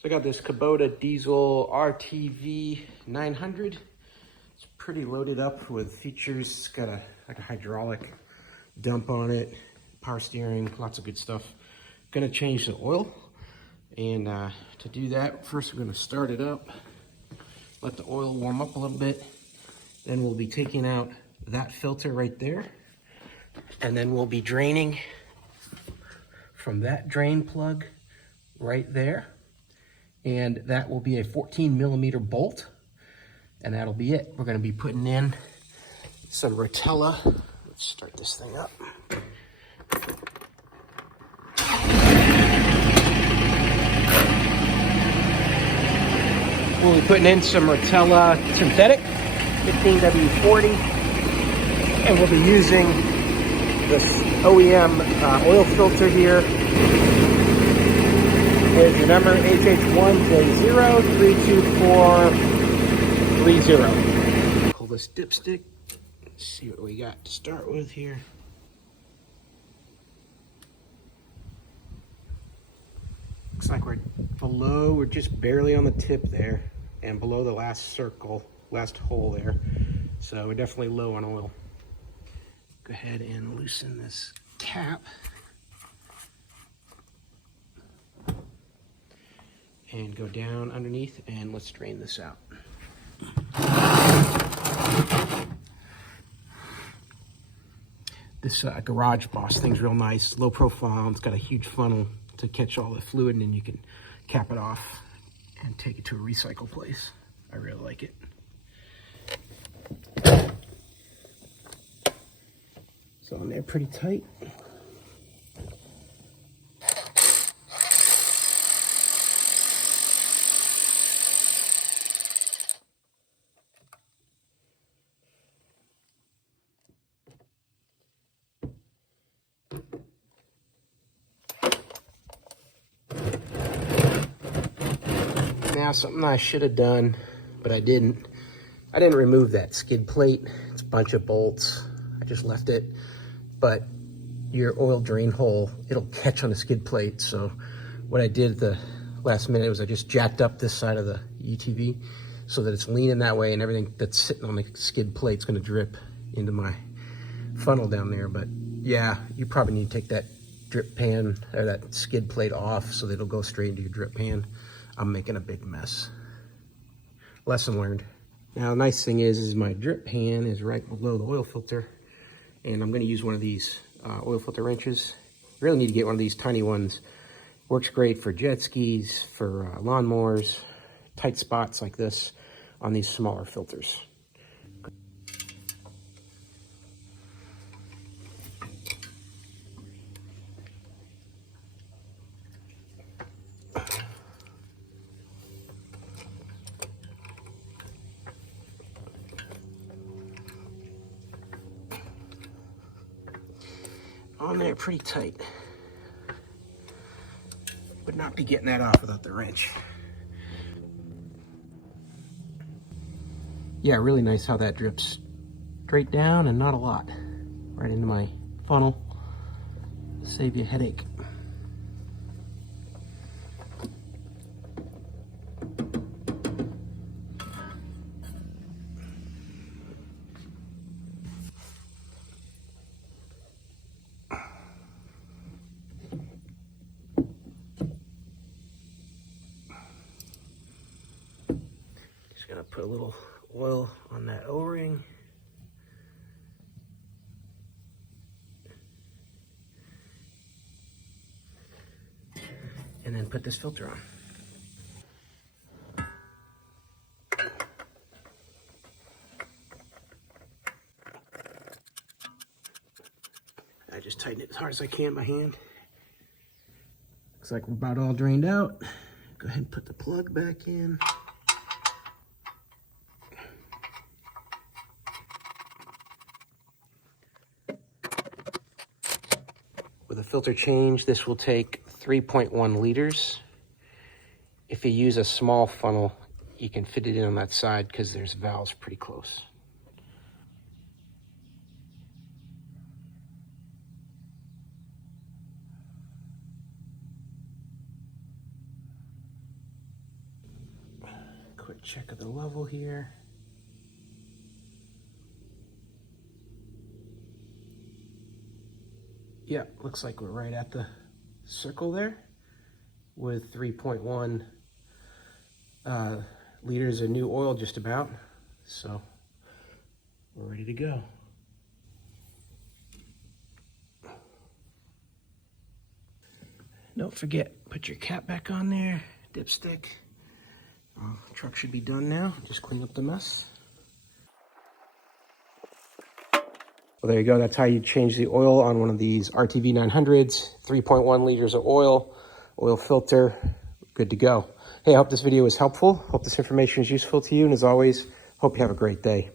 So I got this Kubota Diesel RTV900. It's pretty loaded up with features. It's got like a hydraulic dump on it, power steering, lots of good stuff. Gonna change the oil, and to do that, first we're gonna start it up, let the oil warm up a little bit. Then we'll be taking out that filter right there, and then we'll be draining from that drain plug right there. And that will be a 14mm bolt, and that'll be it. We're gonna be putting in some Rotella. Let's start this thing up. We'll be putting in some Rotella synthetic 15W40, and we'll be using this OEM oil filter here. Here's your number, HH1J032430. Pull this dipstick, let's see what we got to start with here. Looks like we're just barely on the tip there, and below the last hole there. So we're definitely low on oil. Go ahead and loosen this cap. And go down underneath, and let's drain this out. This Garage Boss thing's real nice, low profile. It's got a huge funnel to catch all the fluid, and then you can cap it off and take it to a recycle place. I really like it. So on there pretty tight. Now, something I should have done, but I didn't. I didn't remove that skid plate. It's a bunch of bolts. I just left it. But your oil drain hole, it'll catch on the skid plate. So what I did at the last minute was I just jacked up this side of the UTV so that it's leaning that way, and everything that's sitting on the skid plate's gonna drip into my funnel down there. But yeah, you probably need to take that drip pan or that skid plate off so that it'll go straight into your drip pan. I'm making a big mess. Lesson learned. Now, the nice thing is my drip pan is right below the oil filter, and I'm gonna use one of these oil filter wrenches. You really need to get one of these tiny ones. Works great for jet skis, for lawnmowers, tight spots like this on these smaller filters. On there pretty tight. Would not be getting that off without the wrench. Yeah, really nice how that drips straight down and not a lot. Right into my funnel. Save you a headache. Gonna put a little oil on that O-ring. And then put this filter on. I just tighten it as hard as I can by hand. Looks like we're about all drained out. Go ahead and put the plug back in. With a filter change, this will take 3.1 liters. If you use a small funnel, you can fit it in on that side because there's valves pretty close. quick check of the level here. Yeah, looks like we're right at the circle there with 3.1 liters of new oil just about. So we're ready to go. Don't forget, put your cap back on there, dipstick. Truck should be done now. Just clean up the mess. Well, there you go. That's how you change the oil on one of these RTV900s. 3.1 liters of oil filter, good to go. Hey, I hope this video was helpful. Hope this information is useful to you. And as always, hope you have a great day.